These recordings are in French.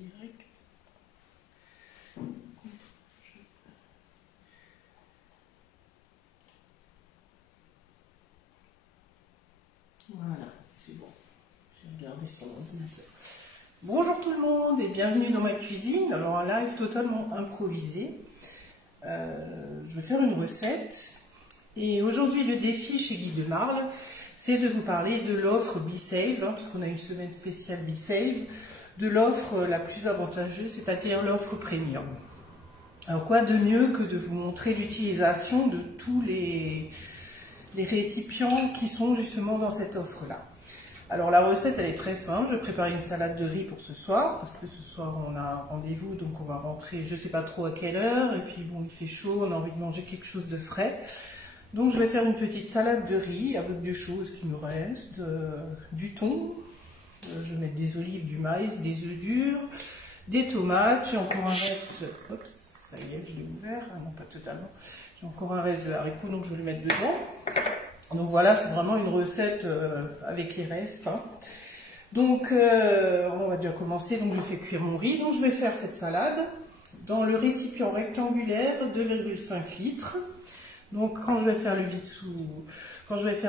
direct. Voilà, c'est bon. J'ai regardé sur l'ordinateur. Bonjour tout le monde et bienvenue dans ma cuisine. Alors un live totalement improvisé. Je vais faire une recette. Et aujourd'hui le défi chez Guy de Marle, c'est de vous parler de l'offre BeSave, hein, puisqu'on a une semaine spéciale BeSave, de l'offre la plus avantageuse, c'est-à-dire l'offre premium. Alors quoi de mieux que de vous montrer l'utilisation de tous les récipients qui sont justement dans cette offre-là. Alors la recette elle est très simple, je prépare une salade de riz pour ce soir, parce que ce soir on a un rendez-vous, donc on va rentrer je ne sais pas trop à quelle heure, et puis bon il fait chaud, on a envie de manger quelque chose de frais. Donc je vais faire une petite salade de riz avec des choses qui me restent, du thon, je vais mettre des olives, du maïs, des œufs durs, des tomates, j'ai encore un reste, oups, ça y est je l'ai ouvert, ah non pas totalement, j'ai encore un reste de haricots donc je vais le mettre dedans. Donc voilà, c'est vraiment une recette avec les restes. Hein. Donc on va déjà commencer, donc je fais cuire mon riz, donc je vais faire cette salade dans le récipient rectangulaire 2,5 litres. Donc quand je vais faire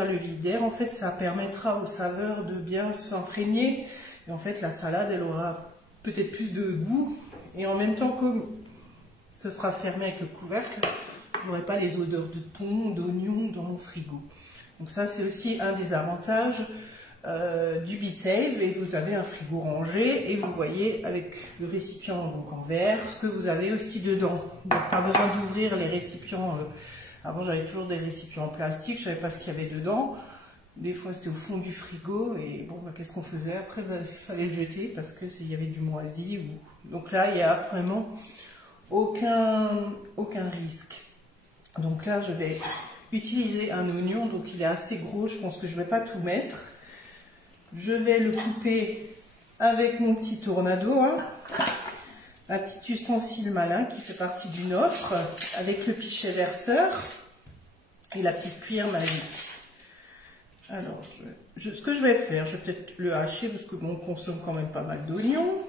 le vide d'air, en fait ça permettra aux saveurs de bien s'imprégner. Et en fait la salade elle aura peut-être plus de goût. Et en même temps comme ce sera fermé avec le couvercle, je n'aurai pas les odeurs de thon, d'oignon dans mon frigo. Donc ça c'est aussi un des avantages du BeSave. Et vous avez un frigo rangé et vous voyez avec le récipient donc en verre ce que vous avez aussi dedans. Donc pas besoin d'ouvrir les récipients. Avant j'avais toujours des récipients en plastique, je ne savais pas ce qu'il y avait dedans. Des fois c'était au fond du frigo et bon bah, qu'est-ce qu'on faisait après, il fallait le jeter parce que y avait du moisi. Donc là il n'y a vraiment aucun risque. Donc là je vais utiliser un oignon, donc il est assez gros, je pense que je ne vais pas tout mettre. Je vais le couper avec mon petit tournedo, hein, un petit ustensile malin qui fait partie d'une offre, avec le pichet verseur et la petite cuillère magique. Alors, ce que je vais faire, je vais peut-être le hacher parce que bon, on consomme quand même pas mal d'oignons.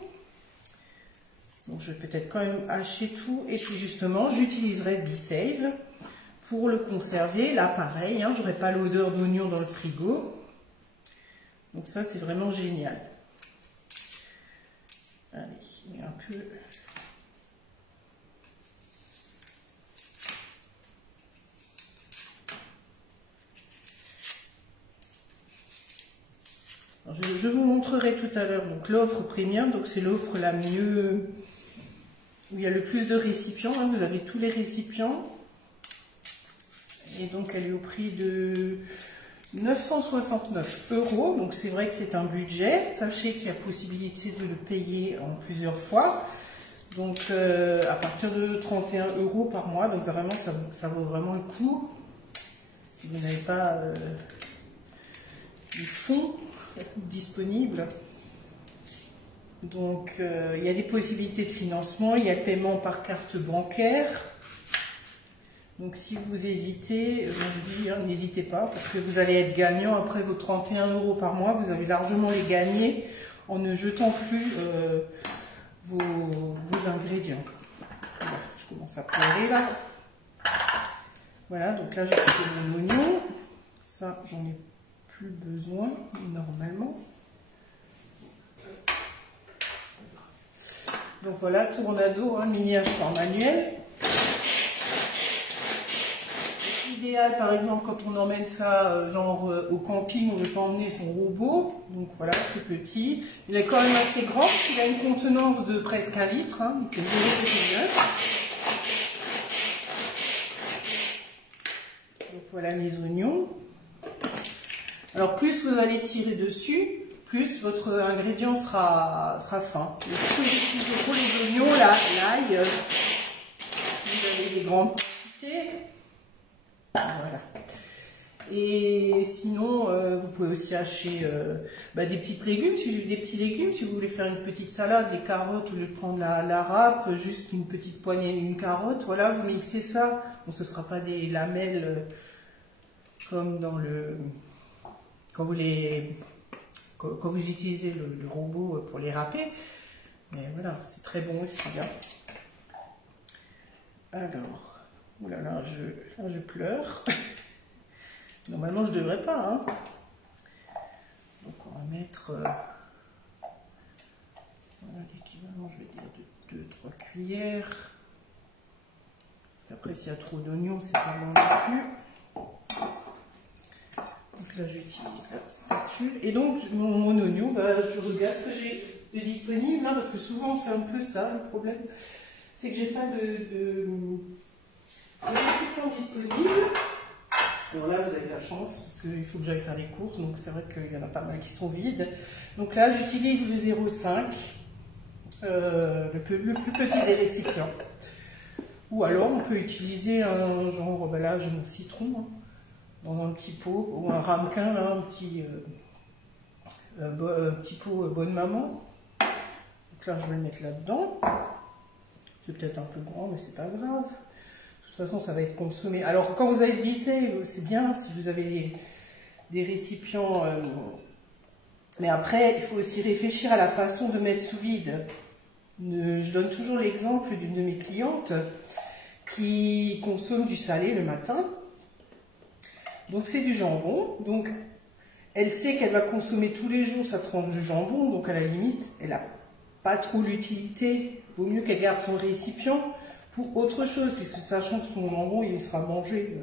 Donc je vais peut-être quand même hacher tout et puis justement j'utiliserai BeSave pour le conserver. Là pareil, hein, je n'aurai pas l'odeur d'oignon dans le frigo. Donc ça c'est vraiment génial. Allez, il y a un peu... Alors, je vous montrerai tout à l'heure donc l'offre premium, donc c'est l'offre la mieux, où il y a le plus de récipients, hein, vous avez tous les récipients. Et donc elle est au prix de 969 €, donc c'est vrai que c'est un budget. Sachez qu'il y a possibilité de le payer en plusieurs fois, donc à partir de 31 € par mois, donc vraiment ça vaut vraiment le coup. Si vous n'avez pas du fonds disponible. Donc il y a des possibilités de financement, il y a le paiement par carte bancaire. Donc si vous hésitez, je dis, hein, n'hésitez pas, parce que vous allez être gagnant après vos 31 € par mois, vous avez largement les gagner en ne jetant plus vos ingrédients. Voilà, je commence à pleurer là. Voilà, donc là j'ai coupé mon oignon, ça j'en ai plus besoin normalement. Donc voilà, tournedo, hein, mini hachoir manuel. Idéal par exemple quand on emmène ça genre au camping, on ne veut pas emmener son robot, donc voilà c'est petit, il est quand même assez grand, il a une contenance de presque 1 litre, hein, il fait 0,9. Donc voilà mes oignons. Alors plus vous allez tirer dessus, plus votre ingrédient sera fin. Pour les oignons, l'ail, si vous avez des grandes quantités. Voilà. Et sinon, vous pouvez aussi hacher des petits légumes, si vous voulez faire une petite salade, les carottes, au lieu de prendre la râpe, juste une petite poignée, une carotte, voilà, vous mixez ça. Bon, ce ne sera pas des lamelles comme dans le... Quand vous utilisez le robot pour les râper. Mais voilà, c'est très bon aussi. Hein. Alors, oulala, je pleure. Normalement, je ne devrais pas. Hein. Donc, on va mettre voilà, l'équivalent, je vais dire, de 2-3 cuillères. Parce qu'après, s'il y a trop d'oignons, c'est pas bon non plus. Donc là, j'utilise la spatule. Et donc, mon oignon, bah, je regarde ce que j'ai de disponible. Hein, parce que souvent, c'est un peu ça le problème. C'est que j'ai pas de récipient disponible. Alors là, vous avez de la chance, parce qu'il faut que j'aille faire les courses, donc c'est vrai qu'il y en a pas mal qui sont vides. Donc là, j'utilise le 0,5, le plus petit des récipients. Ou alors, on peut utiliser un genre, ben là, j'ai mon citron, hein, dans un petit pot, ou un ramequin, là, un petit pot bonne maman. Donc là, je vais le mettre là-dedans. C'est peut-être un peu grand, mais c'est pas grave. De toute façon, ça va être consommé. Alors, quand vous avez glissé, c'est bien si vous avez des récipients. Mais après, il faut aussi réfléchir à la façon de mettre sous vide. Je donne toujours l'exemple d'une de mes clientes qui consomme du salé le matin. Donc, c'est du jambon. Donc, elle sait qu'elle va consommer tous les jours sa tranche de jambon. Donc, à la limite, elle n'a pas trop l'utilité. Il vaut mieux qu'elle garde son récipient pour autre chose, puisque sachant que son jambon, il sera mangé.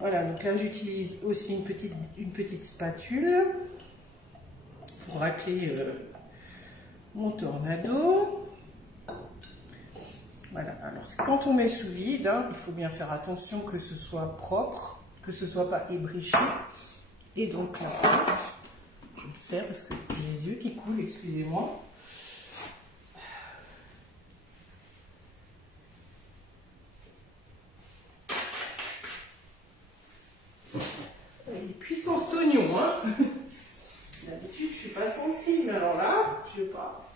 Voilà, donc là, j'utilise aussi une petite spatule pour racler mon tornado. Voilà, alors quand on met sous vide, hein, il faut bien faire attention que ce soit propre, que ce ne soit pas ébréché. Et donc là, je vais le faire parce que j'ai les yeux qui coulent, excusez-moi. Puissance d'oignon, hein. D'habitude, je suis pas sensible, mais alors là, je sais pas.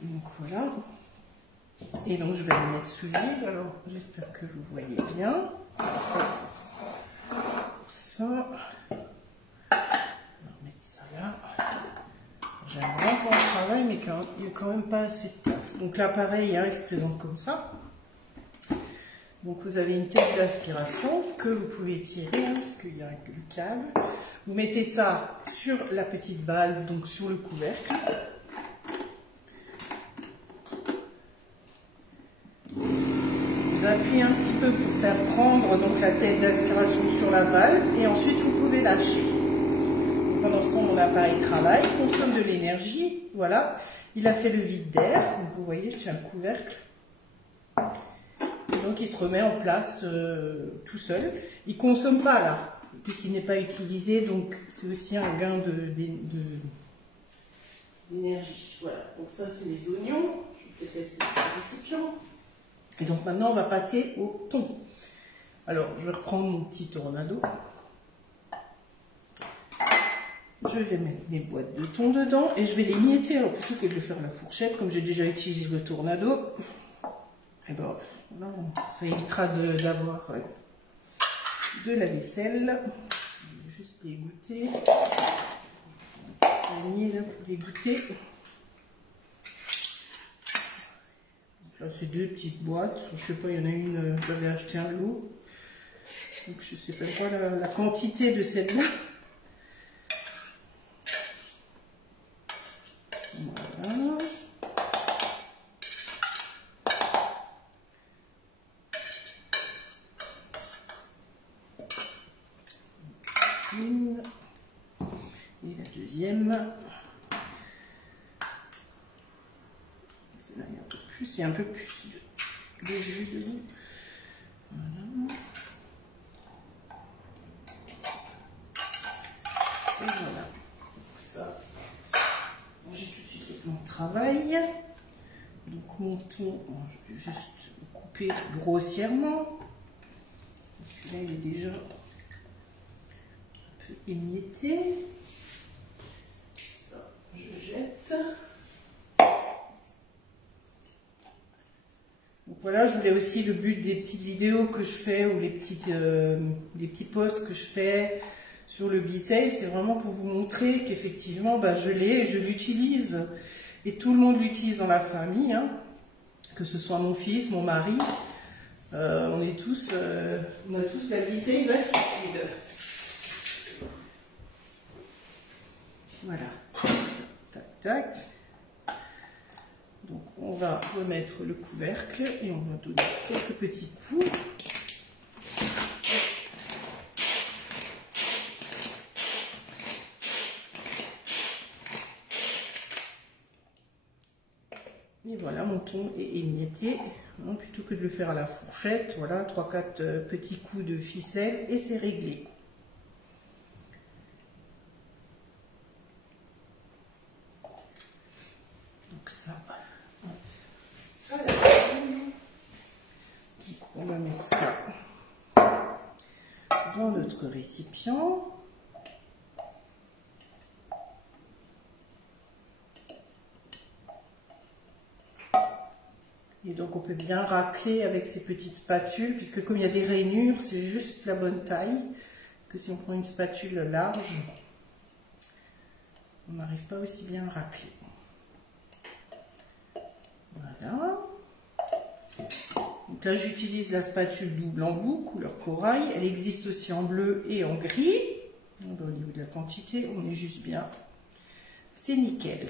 Donc voilà. Et donc je vais le mettre sous vide. Alors j'espère que vous voyez bien. Pour ça. On va mettre ça là. J'aime vraiment le travail, mais il n'y a quand même pas assez de place. Donc là, pareil, hein, il se présente comme ça. Donc vous avez une tête d'aspiration que vous pouvez tirer, hein, parce qu'il y a le câble. Vous mettez ça sur la petite valve, donc sur le couvercle. Vous appuyez un petit peu pour faire prendre donc, la tête d'aspiration sur la valve et ensuite vous pouvez lâcher. Pendant ce temps, mon appareil travaille, consomme de l'énergie. Voilà, il a fait le vide d'air. Donc vous voyez, j'ai un couvercle. Et donc il se remet en place tout seul. Il ne consomme pas là, puisqu'il n'est pas utilisé. Donc c'est aussi un gain d'énergie. Voilà, donc ça c'est les oignons. Je vais peut-être laisser le récipient. Et donc maintenant on va passer au thon. Alors je vais reprendre mon petit tornado. Je vais mettre mes boîtes de thon dedans et je vais les mietter. Alors plutôt que de le faire à la fourchette, comme j'ai déjà utilisé le tornado, et ben, voilà, ça évitera d'avoir de la vaisselle. Je vais juste les goûter. Là pour les goûter. Là c'est deux petites boîtes. Je sais pas, il y en a une, j'avais acheté un lot. Donc je sais pas quoi la quantité de celle-là. Voilà. Une. Et la deuxième. Celle-là, il y a un peu plus, il y a un peu plus de jus dedans. Voilà. Et voilà. Donc ça. J'ai tout de suite fait mon travail. Donc mon thon, je vais juste le couper grossièrement. Celui-là il est déjà un peu émietté. Ça, je jette. Donc voilà, je voulais aussi, le but des petites vidéos que je fais ou des petits posts que je fais sur le B-Save, c'est vraiment pour vous montrer qu'effectivement, je l'ai, je l'utilise et tout le monde l'utilise dans la famille, hein, que ce soit mon fils, mon mari, on a tous la B-Save attitude. Voilà, tac tac. Donc on va remettre le couvercle et on va donner quelques petits coups. Et voilà, mon thon est émietté. Hein, plutôt que de le faire à la fourchette, voilà, 3-4 petits coups de ficelle et c'est réglé. Donc ça, voilà. Donc on va mettre ça dans notre récipient. Et donc on peut bien racler avec ces petites spatules, puisque comme il y a des rainures, c'est juste la bonne taille. Parce que si on prend une spatule large, on n'arrive pas aussi bien à racler. Voilà. Donc là j'utilise la spatule double embout, couleur corail. Elle existe aussi en bleu et en gris. Donc, au niveau de la quantité, on est juste bien. C'est nickel.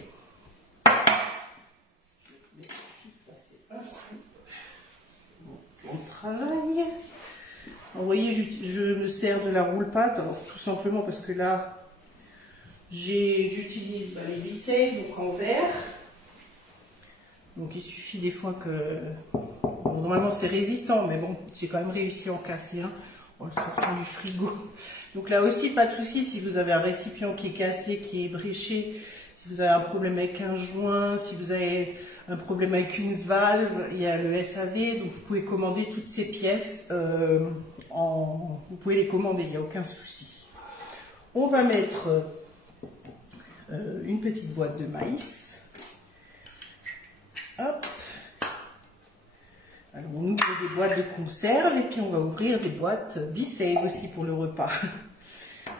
On travaille. Vous voyez, je me sers de la roule-pâte, tout simplement parce que là, j'utilise les B-Save, donc en verre. Donc il suffit des fois que... Bon, normalement c'est résistant, mais bon, j'ai quand même réussi à en casser un en le sortant du frigo. Donc là aussi, pas de souci si vous avez un récipient qui est cassé, qui est bréché, si vous avez un problème avec un joint, si vous avez un problème avec une valve, il y a le SAV, donc vous pouvez commander toutes ces pièces, vous pouvez les commander, il n'y a aucun souci. On va mettre une petite boîte de maïs. Hop. Alors on ouvre des boîtes de conserve et puis on va ouvrir des boîtes B-Save aussi pour le repas.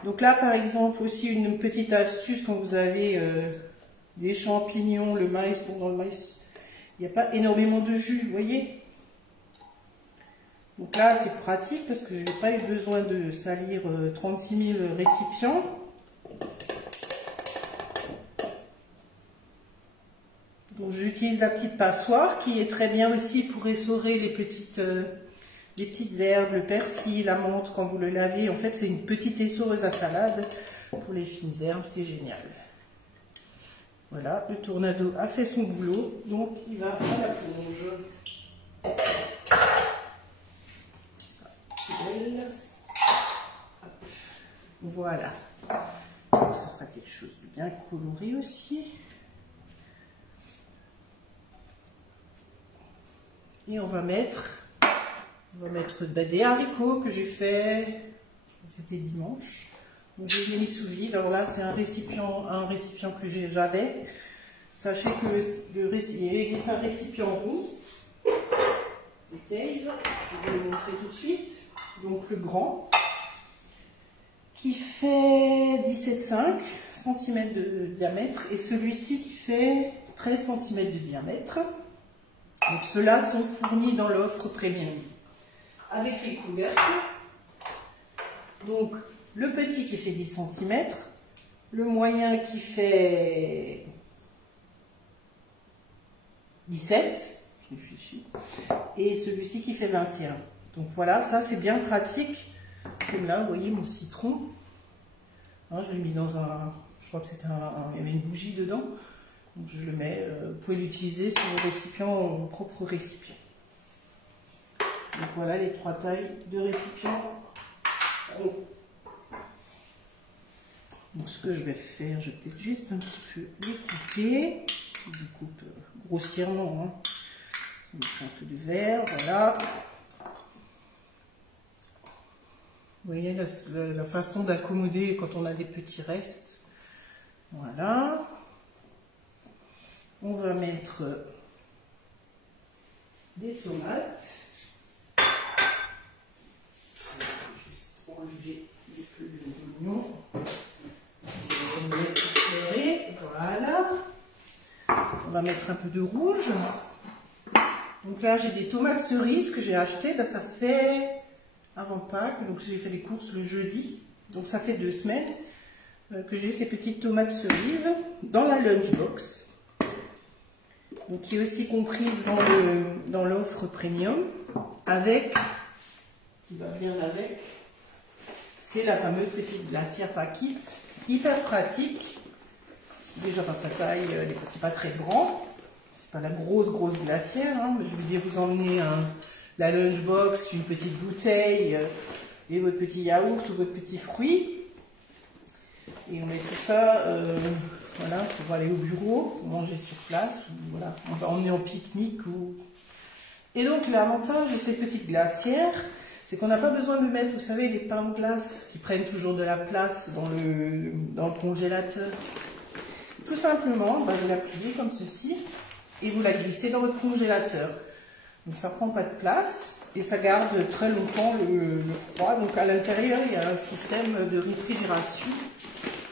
Donc là par exemple aussi une petite astuce quand vous avez des champignons, le maïs, bon dans le maïs il n'y a pas énormément de jus, vous voyez. Donc là c'est pratique parce que je n'ai pas eu besoin de salir 36 000 récipients. Donc j'utilise la petite passoire qui est très bien aussi pour essorer les petites herbes, le persil, la menthe quand vous le lavez. En fait c'est une petite essoreuse à salade pour les fines herbes, c'est génial. Voilà, le Tornado a fait son boulot, donc il va à la plonge. Ça, belle. Voilà. Donc, ça sera quelque chose de bien coloré aussi. Et on va mettre des haricots que j'ai fait, je crois que c'était dimanche. Donc je les ai mis sous vide. Alors là c'est un récipient que j'avais. Sachez que il existe un récipient rond. Essaye, je vais le montrer tout de suite. Donc le grand, qui fait 17,5 cm de diamètre et celui-ci qui fait 13 cm de diamètre. Donc ceux-là sont fournis dans l'offre premium avec les couvercles. Donc le petit qui fait 10 cm, le moyen qui fait 17, je réfléchis, et celui-ci qui fait 21. Donc voilà, ça c'est bien pratique. Comme là, vous voyez mon citron. Hein, je l'ai mis dans un, je crois que c'était il y avait une bougie dedans. Donc je le mets, vous pouvez l'utiliser sur vos récipients, vos propres récipients. Donc voilà les 3 tailles de récipients ronds. Donc ce que je vais faire, je vais peut-être juste un petit peu les couper. Je coupe grossièrement, hein. Un peu de verre, voilà. Vous voyez la façon d'accommoder quand on a des petits restes. Voilà. On va mettre des tomates. Je vais juste enlever les pelules d'oignons. Voilà. On va mettre un peu de rouge. Donc là, j'ai des tomates cerises que j'ai achetées. Là, ça fait avant Pâques. Donc j'ai fait les courses le jeudi. Donc ça fait 2 semaines que j'ai ces petites tomates cerises dans la lunchbox. Donc qui est aussi comprise dans l'offre premium. Avec, qui va bien avec, c'est la fameuse petite glacière Paquite. Hyper pratique. Déjà par sa taille, c'est pas très grand. C'est pas la grosse glacière. Hein. Je veux dire, vous emmenez la lunchbox, une petite bouteille et votre petit yaourt ou votre petit fruit. Et on met tout ça voilà, pour aller au bureau, manger sur place. Ou, voilà, on va emmener en pique-nique. Et donc l'avantage de ces petites glacières, c'est qu'on n'a pas besoin de mettre, vous savez, les pains de glace qui prennent toujours de la place dans le congélateur. Tout simplement, vous la pliez comme ceci et vous la glissez dans votre congélateur. Donc ça ne prend pas de place et ça garde très longtemps le froid. Donc à l'intérieur, il y a un système de réfrigération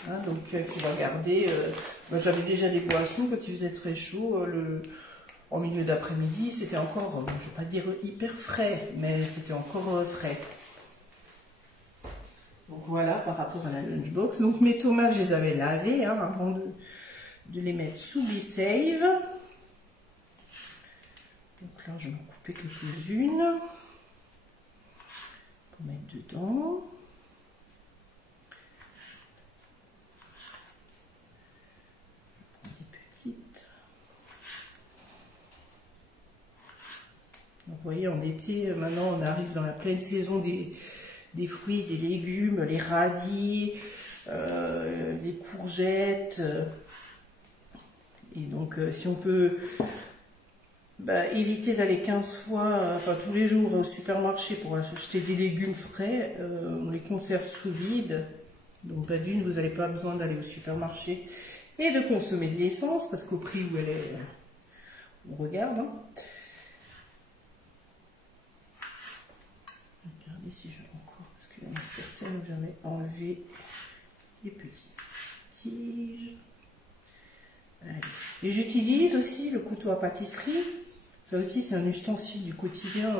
hein, donc, qui va garder... j'avais déjà des boissons quand il faisait très chaud. En milieu d'après-midi, c'était encore, je ne vais pas dire hyper frais, mais c'était encore frais. Donc voilà, par rapport à la lunchbox. Donc mes tomates, je les avais lavées hein, avant de les mettre sous B-Save. Donc là, je vais en couper quelques-unes pour mettre dedans. Je prends des petites. Donc vous voyez, en été, maintenant, on arrive dans la pleine saison des fruits, des légumes, les radis, les courgettes. Et donc, si on peut éviter d'aller 15 fois, enfin tous les jours au supermarché pour acheter des légumes frais, on les conserve sous vide. Donc, d'une, vous n'avez pas besoin d'aller au supermarché et de consommer de l'essence, parce qu'au prix où elle est, on regarde. Hein. Regardez si j'en ai encore, parce qu'il y en a certaines où j'avais enlevé les petites tiges. Allez. Et j'utilise aussi le couteau à pâtisserie. Ça aussi, c'est un ustensile du quotidien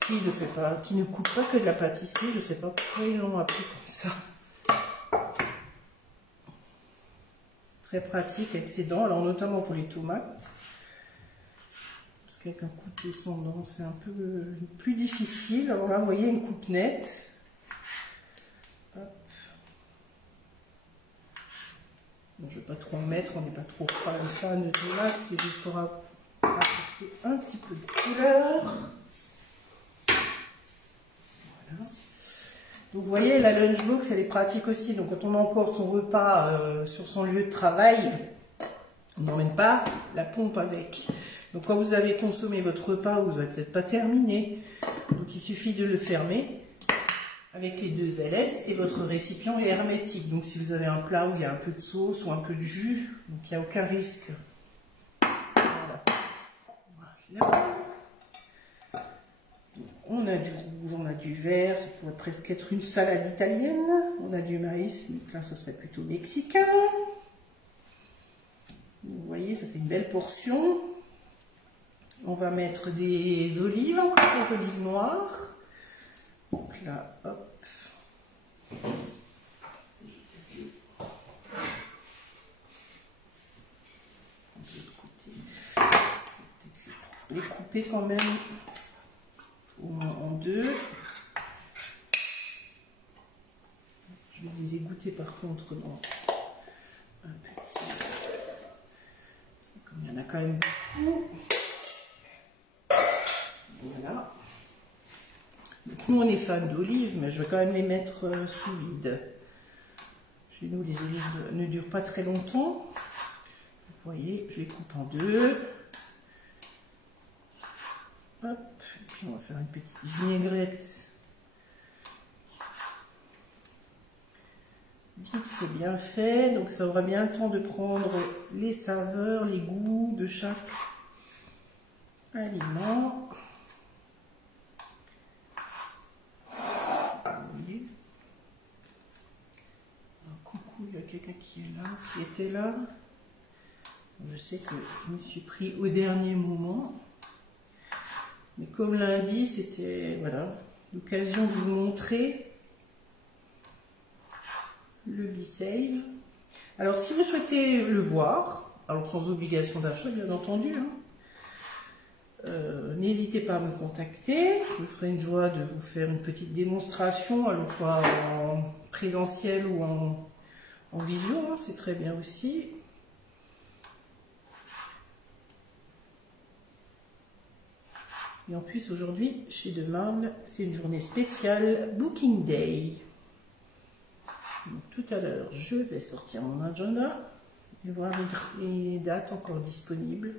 qui ne fait pas, qui ne coupe pas que de la pâtisserie. Je ne sais pas pourquoi ils l'ont appelé comme ça. Très pratique avec ses dents, alors notamment pour les tomates. Parce qu'avec un couteau sans dents, c'est un peu plus difficile. Alors là, vous voyez, une coupe nette. Hop. Bon, je ne vais pas trop en mettre, on n'est pas trop fan de tomates, c'est juste pour apporter un petit peu de couleur. Voilà. Donc vous voyez, la lunchbox, elle est pratique aussi. Donc quand on emporte son repas sur son lieu de travail, on n'emmène pas la pompe avec. Donc quand vous avez consommé votre repas, vous n'avez peut-être pas terminé. Donc il suffit de le fermer avec les 2 ailettes et votre récipient est hermétique. Donc si vous avez un plat où il y a un peu de sauce ou un peu de jus, donc il n'y a aucun risque. Voilà. Voilà. Donc, on a du rouge, on a du vert, ça pourrait presque être une salade italienne. On a du maïs, donc là ça serait plutôt mexicain. Vous voyez, ça fait une belle portion. On va mettre des olives, encore des olives noires. Donc là, hop. Les couper quand même au moins en 2. Je vais les égoutter par contre dans un petit. Comme il y en a quand même beaucoup. Voilà. Donc nous on est fan d'olives, mais je vais quand même les mettre sous vide. Chez nous les olives ne durent pas très longtemps. Vous voyez, je les coupe en 2. Hop, et puis on va faire une petite vinaigrette. Vite fait, bien fait, donc ça aura bien le temps de prendre les saveurs, les goûts de chaque aliments. Coucou, il y a quelqu'un qui est là, qui était là. Je sais que je me suis pris au dernier moment. Mais comme lundi, c'était voilà, l'occasion de vous montrer le B-Save. Alors si vous souhaitez le voir, alors sans obligation d'achat bien entendu, hein, n'hésitez pas à me contacter. Je me ferai une joie de vous faire une petite démonstration, alors soit en présentiel ou en visio, hein, c'est très bien aussi. Et en plus aujourd'hui, chez Demarle, c'est une journée spéciale Booking Day. Donc, tout à l'heure, je vais sortir mon agenda et voir les dates encore disponibles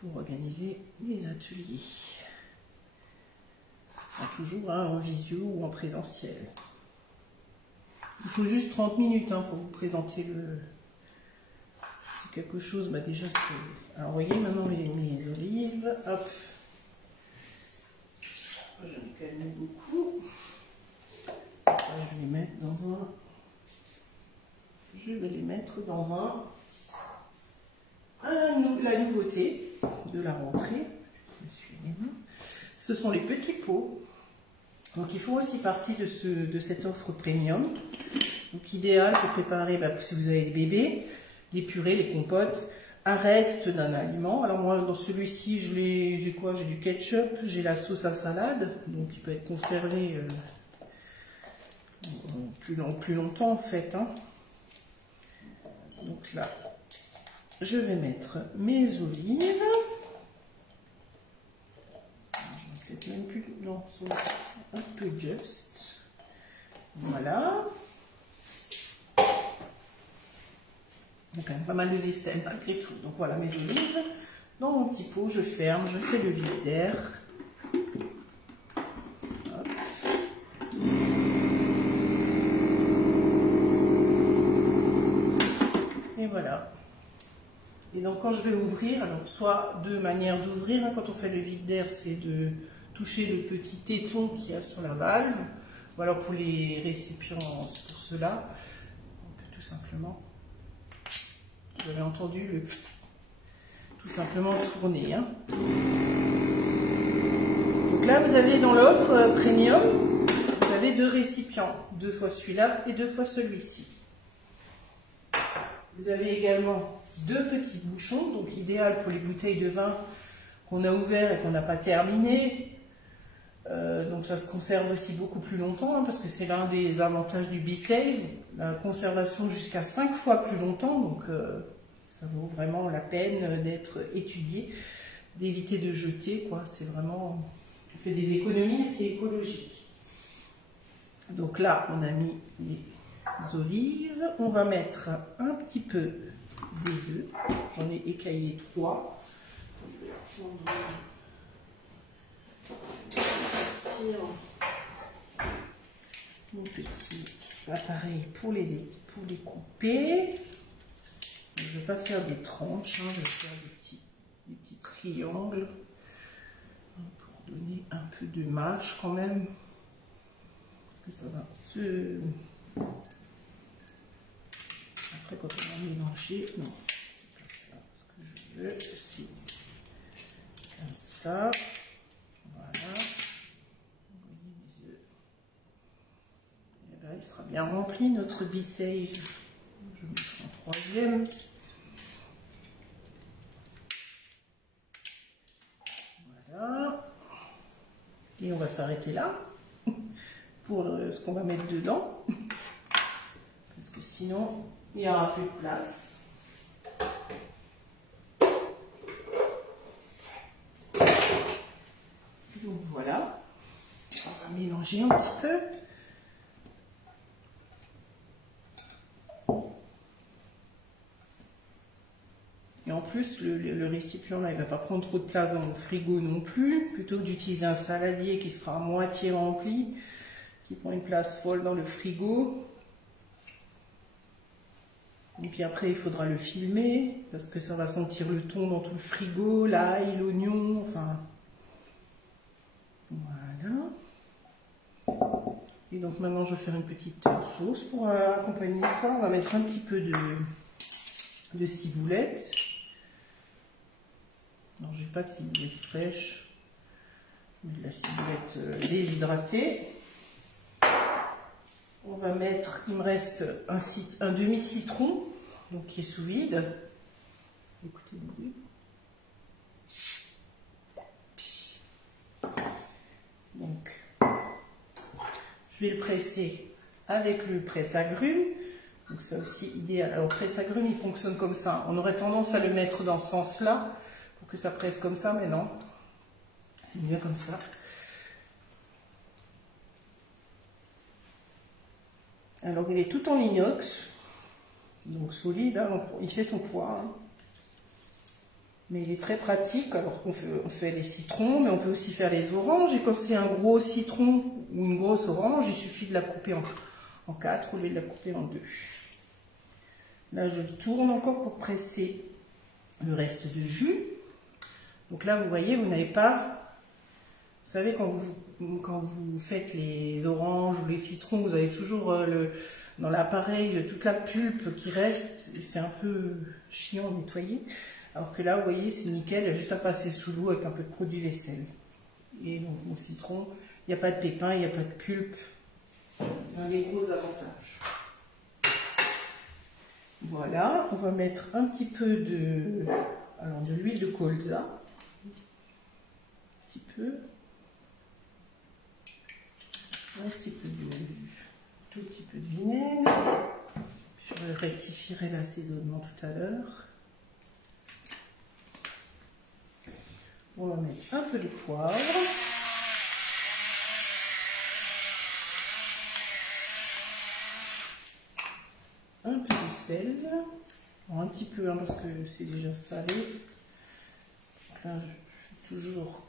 pour organiser les ateliers. Toujours hein, en visio ou en présentiel. Il faut juste 30 minutes hein, pour vous présenter le... C'est quelque chose, bah déjà c'est... Alors vous voyez maintenant mes olives, hop. J'en ai quand même beaucoup. Je vais les mettre dans un... Je vais les mettre dans la nouveauté de la rentrée. Ce sont les petits pots. Donc ils font aussi partie de cette offre premium. Donc idéal pour préparer, bah, si vous avez des bébés, les purées, les compotes, un reste d'un aliment. Alors moi dans celui-ci, j'ai quoi? J'ai du ketchup, j'ai la sauce à salade, donc il peut être conservé plus longtemps en fait. Hein. Donc là, je vais mettre mes olives. Je vais peut-être même plus, non, un peu juste. Voilà. Il y a quand même pas mal de vaisselle malgré tout. Donc voilà mes olives. Dans mon petit pot, je ferme, je fais le vide d'air. Et voilà. Et donc quand je vais ouvrir, alors soit deux manières d'ouvrir, hein, quand on fait le vide d'air, c'est de toucher le petit téton qu'il y a sur la valve, ou alors pour les récipients, pour cela, on peut tout simplement, vous avez entendu, tout simplement tourner. Hein. Donc là vous avez dans l'offre premium, vous avez deux récipients, 2 fois celui-là et 2 fois celui-ci. Vous avez également 2 petits bouchons, donc idéal pour les bouteilles de vin qu'on a ouvert et qu'on n'a pas terminé. Donc ça se conserve aussi beaucoup plus longtemps, hein, parce que c'est l'un des avantages du B-Save, la conservation jusqu'à 5 fois plus longtemps, donc ça vaut vraiment la peine d'être étudié, d'éviter de jeter, quoi. C'est vraiment, on fait des économies, c'est écologique. Donc là, on a mis les olives, on va mettre un petit peu des œufs, j'en ai écaillé 3. Je vais prendre mon petit appareil pour les couper. Je ne vais pas faire des tranches, hein, je vais faire des petits triangles pour donner un peu de mâche quand même, parce que ça va se... Après quand on va mélanger, non, c'est pas ça ce que je veux, c'est comme ça. Voilà. Vous voyez mes œufs. Et là, il sera bien rempli notre B-Save. Je vais mettre un troisième. Voilà. Et on va s'arrêter là pour ce qu'on va mettre dedans. Parce que sinon, il n'y aura plus de place. Donc voilà, on va mélanger un petit peu. Et en plus, le récipient là, il ne va pas prendre trop de place dans le frigo non plus. Plutôt que d'utiliser un saladier qui sera à moitié rempli, qui prend une place folle dans le frigo. Et puis après, il faudra le filmer, parce que ça va sentir le thon dans tout le frigo, l'ail, l'oignon, enfin... Voilà. Et donc maintenant, je vais faire une petite sauce pour accompagner ça. On va mettre un petit peu de ciboulette. Non, j'ai pas de ciboulette fraîche, mais de la ciboulette déshydratée. On va mettre, il me reste un demi-citron, donc qui est sous vide. Écoutez le bruit. Donc, je vais le presser avec le presse-agrumes. Donc ça aussi idéal. Alors presse-agrumes, il fonctionne comme ça. On aurait tendance à le mettre dans ce sens-là pour que ça presse comme ça, mais non. C'est mieux comme ça. Alors il est tout en inox, donc solide, hein, il fait son poids. Hein. Mais il est très pratique. Alors on fait les citrons, mais on peut aussi faire les oranges. Et quand c'est un gros citron ou une grosse orange, il suffit de la couper en 4 au lieu de la couper en 2. Là je tourne encore pour presser le reste du jus. Donc là vous voyez, vous n'avez pas... Vous savez, quand vous faites les oranges ou les citrons, vous avez toujours dans l'appareil toute la pulpe qui reste. C'est un peu chiant à nettoyer. Alors que là, vous voyez, c'est nickel. Il y a juste à passer sous l'eau avec un peu de produit vaisselle. Et donc, mon citron, il n'y a pas de pépins, il n'y a pas de pulpe. C'est un des gros avantages. Voilà, on va mettre un petit peu de l'huile de colza. Un petit peu. Un petit peu tout petit peu de vinaigre. Je rectifierai l'assaisonnement tout à l'heure. On va mettre un peu de poivre. Un peu de sel. Alors, un petit peu, hein, parce que c'est déjà salé. Donc là, je fais toujours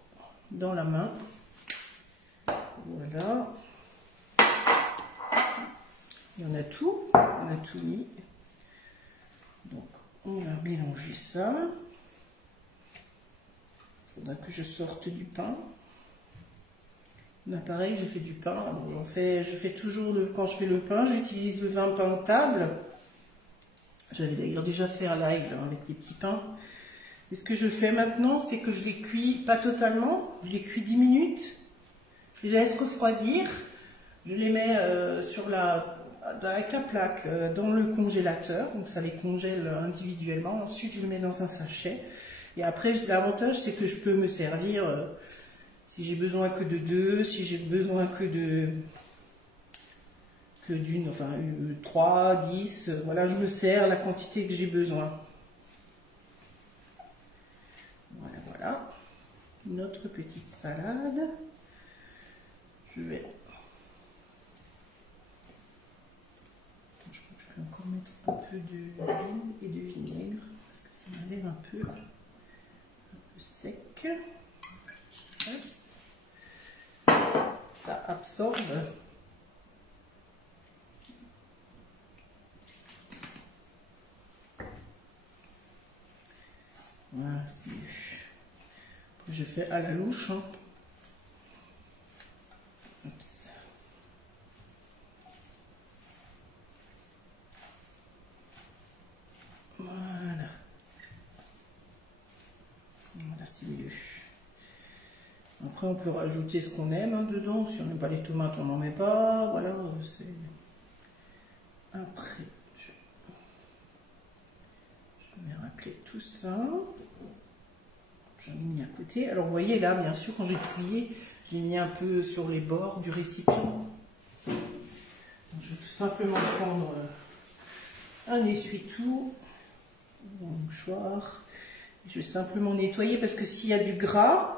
dans la main. Voilà. Et on a tout mis. Donc on va mélanger ça. Il faudra que je sorte du pain. Là pareil, je fais du pain. Alors, je fais toujours quand je fais le pain, j'utilise le vin pain de table. J'avais d'ailleurs déjà fait un live avec les petits pains. Et ce que je fais maintenant, c'est que je les cuis pas totalement, je les cuis 10 minutes. Je les laisse refroidir. Je les mets avec la plaque dans le congélateur, donc ça les congèle individuellement. Ensuite, je le mets dans un sachet. Et après, l'avantage, c'est que je peux me servir si j'ai besoin que de 2, si j'ai besoin que d'une, enfin 3, 10. Voilà, je me sers la quantité que j'ai besoin. Voilà. Notre petite salade. Je vais encore mettre un peu d'huile et de vinaigre parce que ça m'a l'air un peu sec. Hop. Ça absorbe. Voilà, c'est mieux. Je fais à la louche. Hein. Voilà, c'est mieux. Après, on peut rajouter ce qu'on aime dedans. Si on n'aime pas les tomates, on n'en met pas. Voilà, c'est... Après, je vais racler tout ça. J'en ai mis à côté. Alors, vous voyez là, bien sûr, quand j'ai plié, j'ai mis un peu sur les bords du récipient. Donc, je vais tout simplement prendre un essuie-tout, un mouchoir. Je vais simplement nettoyer parce que s'il y a du gras,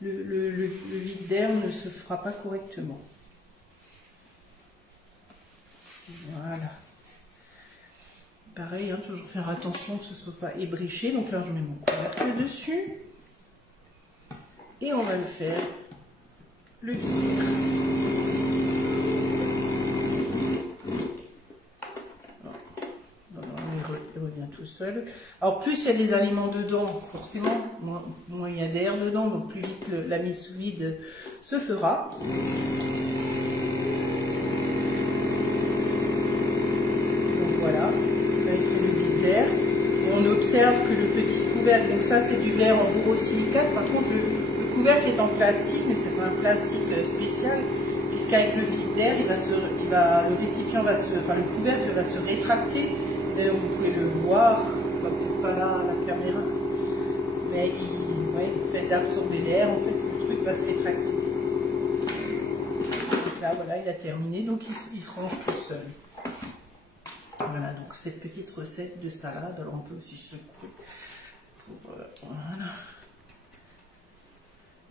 le vide d'air ne se fera pas correctement. Voilà. Pareil, hein, toujours faire attention que ce ne soit pas ébréché. Donc là, je mets mon couvercle dessus. Et on va le faire le vinaigre. On va seul. Alors plus il y a des aliments dedans, forcément, moins il y a d'air dedans, donc plus vite la mise sous vide se fera. Donc voilà, là il faut le vide d'air. On observe que le petit couvercle, donc ça c'est du verre en borosilicate, par contre le couvercle est en plastique, mais c'est un plastique spécial, puisqu'avec le vide d'air, le récipient va le couvercle va se rétracter. D'ailleurs vous pouvez le voir, peut-être pas là à la caméra, mais il fait d'absorber l'air, en fait le truc va se rétracter. Donc là voilà, il a terminé, donc il se range tout seul. Voilà, donc cette petite recette de salade, alors on peut aussi secouer pour, voilà.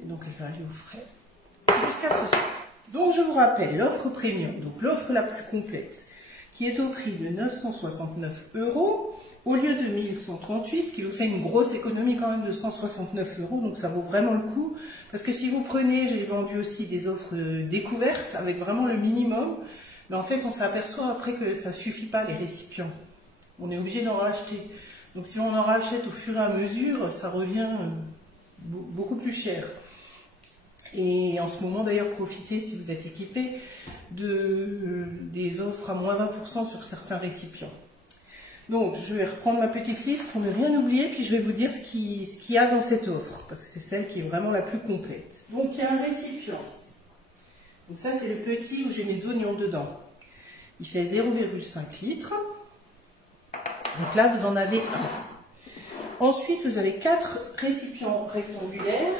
Et donc elle va aller au frais jusqu'à ce soir. Donc je vous rappelle l'offre premium, donc l'offre la plus complète, qui est au prix de 969 € au lieu de 1138, ce qui vous fait une grosse économie quand même de 169 €, donc ça vaut vraiment le coup. Parce que si vous prenez, j'ai vendu aussi des offres découvertes avec vraiment le minimum, mais en fait on s'aperçoit après que ça ne suffit pas les récipients. On est obligé d'en racheter. Donc si on en rachète au fur et à mesure, ça revient beaucoup plus cher. Et en ce moment d'ailleurs, profitez si vous êtes équipé des offres à moins 20% sur certains récipients. Donc je vais reprendre ma petite liste pour ne rien oublier, puis je vais vous dire ce qu'il y a dans cette offre, parce que c'est celle qui est vraiment la plus complète. Donc il y a un récipient. Donc ça c'est le petit où j'ai mes oignons dedans. Il fait 0,5 litres. Donc là vous en avez un. Ensuite vous avez 4 récipients rectangulaires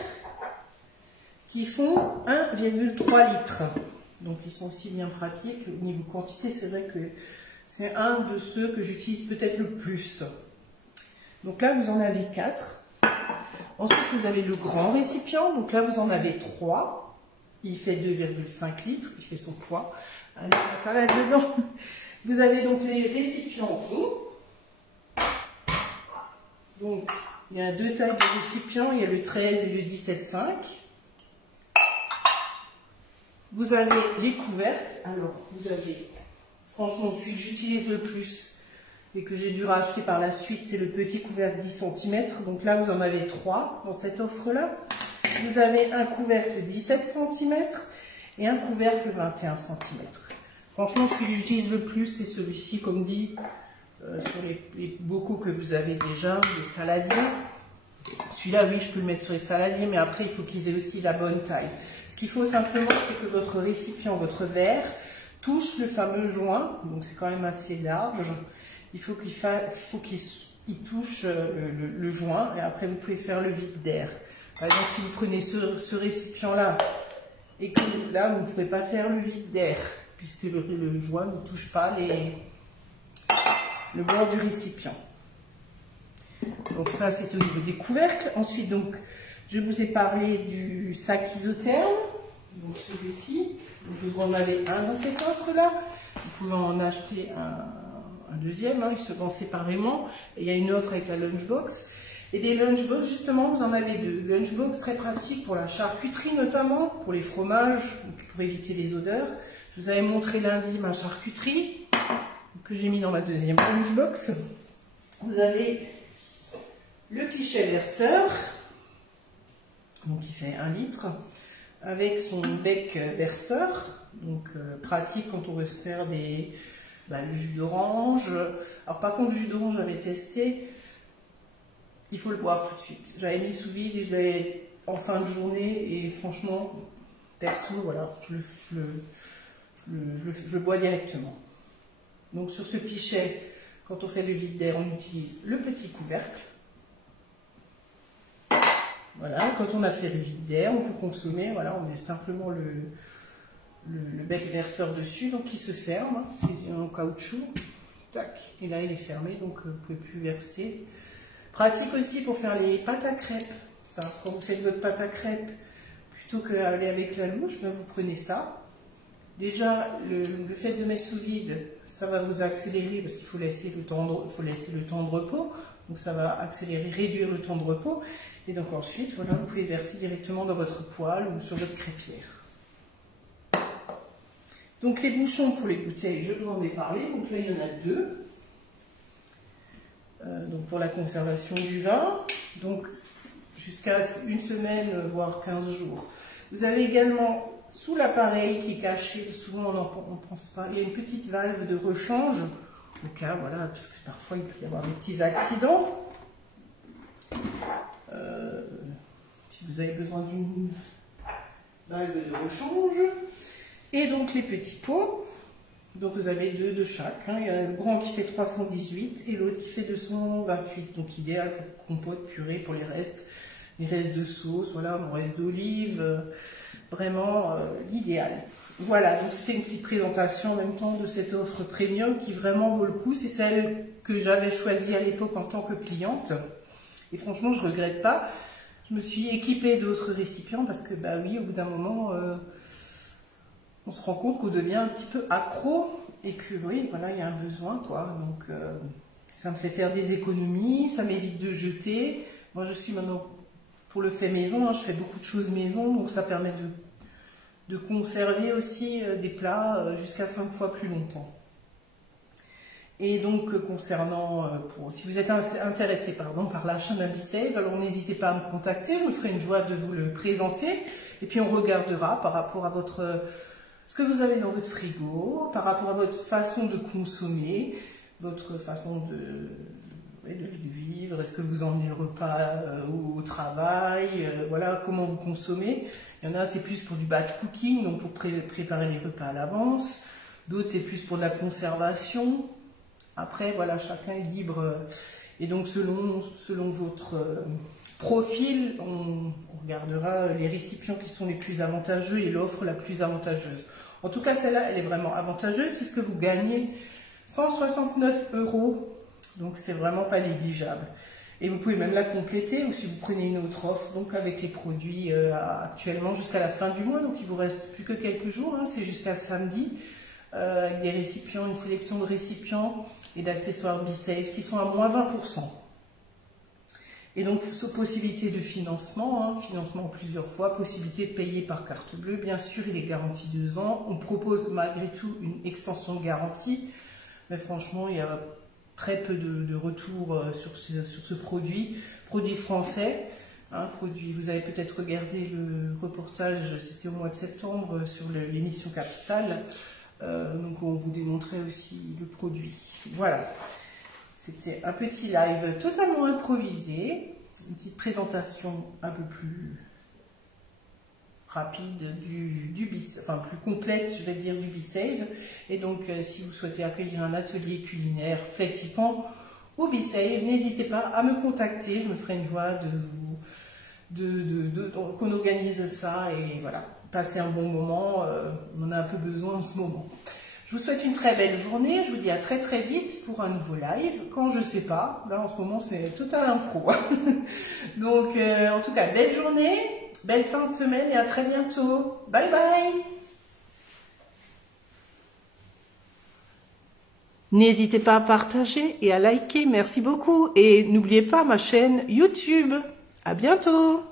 qui font 1,3 litres. Donc ils sont aussi bien pratiques. Au niveau quantité, c'est vrai que c'est un de ceux que j'utilise peut-être le plus. Donc là, vous en avez 4. Ensuite, vous avez le grand récipient. Donc là, vous en avez 3. Il fait 2,5 litres. Il fait son poids. Allez, la salade dedans. Vous avez donc les récipients ronds. Donc, il y a 2 tailles de récipients. Il y a le 13 et le 17,5. Vous avez les couvercles. Alors, vous avez, franchement, celui que j'utilise le plus et que j'ai dû racheter par la suite, c'est le petit couvercle 10 cm. Donc là, vous en avez 3 dans cette offre-là. Vous avez un couvercle 17 cm et un couvercle 21 cm. Franchement, celui que j'utilise le plus, c'est celui-ci, comme dit, sur les bocaux que vous avez déjà, les saladiers. Celui-là, oui, je peux le mettre sur les saladiers, mais après, il faut qu'ils aient aussi la bonne taille. Ce qu'il faut simplement, c'est que votre récipient, votre verre, touche le fameux joint. Donc, c'est quand même assez large. Il faut qu'il touche le joint. Et après, vous pouvez faire le vide d'air. Par exemple, si vous prenez ce récipient-là, et que là, vous ne pouvez pas faire le vide d'air, puisque le joint ne touche pas le bord du récipient. Donc ça, c'est au niveau des couvercles. Ensuite, donc, je vous ai parlé du sac isotherme, donc celui-ci. Vous en avez un dans cette offre-là. Vous pouvez en acheter un deuxième, hein, il se vend séparément. Et il y a une offre avec la lunchbox. Et des lunchbox, justement, vous en avez 2. Lunchbox très pratique pour la charcuterie notamment, pour les fromages, pour éviter les odeurs. Je vous avais montré lundi ma charcuterie, que j'ai mis dans ma deuxième lunchbox. Vous avez le pichet verseur, donc il fait 1 litre, avec son bec verseur, donc pratique quand on veut se faire le jus d'orange. Alors par contre, le jus d'orange, j'avais testé, il faut le boire tout de suite. J'avais mis sous vide et je l'avais en fin de journée, et franchement, perso, voilà, je le bois directement. Donc sur ce pichet, quand on fait le vide d'air, on utilise le petit couvercle. Voilà, quand on a fait le vide d'air, on peut consommer, voilà, on met simplement le bec verseur dessus, donc il se ferme, hein, c'est en caoutchouc, tac, et là il est fermé, donc vous ne pouvez plus verser. Pratique aussi pour faire les pâtes à crêpes, ça, quand vous faites votre pâte à crêpes, plutôt qu'aller avec la louche, ben vous prenez ça. Déjà, le fait de mettre sous vide, ça va vous accélérer parce qu'il faut laisser le temps de repos. Donc ça va accélérer, réduire le temps de repos. Et donc ensuite, voilà, vous pouvez verser directement dans votre poêle ou sur votre crêpière. Donc les bouchons pour les bouteilles, je vous en ai parlé. Donc là, il y en a 2. donc pour la conservation du vin, donc jusqu'à une semaine, voire 15 jours. Vous avez également sous l'appareil qui est caché, souvent on ne pense pas, il y a une petite valve de rechange, au cas, voilà, parce que parfois il peut y avoir des petits accidents. Si vous avez besoin d'une valve de rechange. Et donc les petits pots, donc vous avez deux de chaque, hein. Il y a le grand qui fait 318 et l'autre qui fait 228, donc idéal pour compote, purée, pour les restes de sauce, voilà, mon reste d'olive, vraiment l'idéal. Voilà, donc c'était une petite présentation en même temps de cette offre premium qui vraiment vaut le coup. C'est celle que j'avais choisie à l'époque en tant que cliente. Et franchement, je regrette pas. Je me suis équipée d'autres récipients parce que, bah oui, au bout d'un moment, on se rend compte qu'on devient un petit peu accro et que, oui, voilà, il y a un besoin, quoi. Donc, ça me fait faire des économies, ça m'évite de jeter. Moi, je suis maintenant pour le fait maison, hein, je fais beaucoup de choses maison, donc ça permet de conserver aussi des plats jusqu'à 5 fois plus longtemps. Et donc concernant, si vous êtes intéressé par l'achat d'un BeSafe, alors n'hésitez pas à me contacter, je me ferai une joie de vous le présenter. Et puis on regardera par rapport à ce que vous avez dans votre frigo, par rapport à votre façon de consommer, votre façon de vivre, est-ce que vous emmenez le repas au travail, voilà, comment vous consommez. Il y en a, c'est plus pour du batch cooking, donc pour préparer les repas à l'avance. D'autres, c'est plus pour de la conservation. Après, voilà, chacun est libre. Et donc, selon votre profil, on regardera les récipients qui sont les plus avantageux et l'offre la plus avantageuse. En tout cas, celle-là, elle est vraiment avantageuse puisque vous gagnez 169 €. Donc, c'est vraiment pas négligeable. Et vous pouvez même la compléter ou si vous prenez une autre offre, donc avec les produits actuellement jusqu'à la fin du mois. Donc, il vous reste plus que quelques jours, hein, c'est jusqu'à samedi. Avec des récipients, une sélection de récipients et d'accessoires BeSafe qui sont à moins 20%. Et donc, possibilité de financement, hein, financement en plusieurs fois, possibilité de payer par carte bleue. Bien sûr, il est garanti 2 ans. On propose malgré tout une extension de garantie. Mais franchement, il y a très peu de retours sur ce produit. Produit français. Hein, vous avez peut-être regardé le reportage, c'était au mois de septembre, sur l'émission Capital. Donc on vous démontrait aussi le produit. Voilà, c'était un petit live totalement improvisé, une petite présentation un peu plus rapide enfin plus complète, je vais dire, du BeSafe. Et donc si vous souhaitez accueillir un atelier culinaire Flexipan ou BeSafe, n'hésitez pas à me contacter, je me ferai une joie qu'on organise ça et voilà. Passer un bon moment, on en a un peu besoin en ce moment. Je vous souhaite une très belle journée, je vous dis à très très vite pour un nouveau live. Quand je ne sais pas, là en ce moment c'est total impro. Donc en tout cas, belle journée, belle fin de semaine et à très bientôt. Bye bye. N'hésitez pas à partager et à liker, merci beaucoup. Et n'oubliez pas ma chaîne YouTube. À bientôt.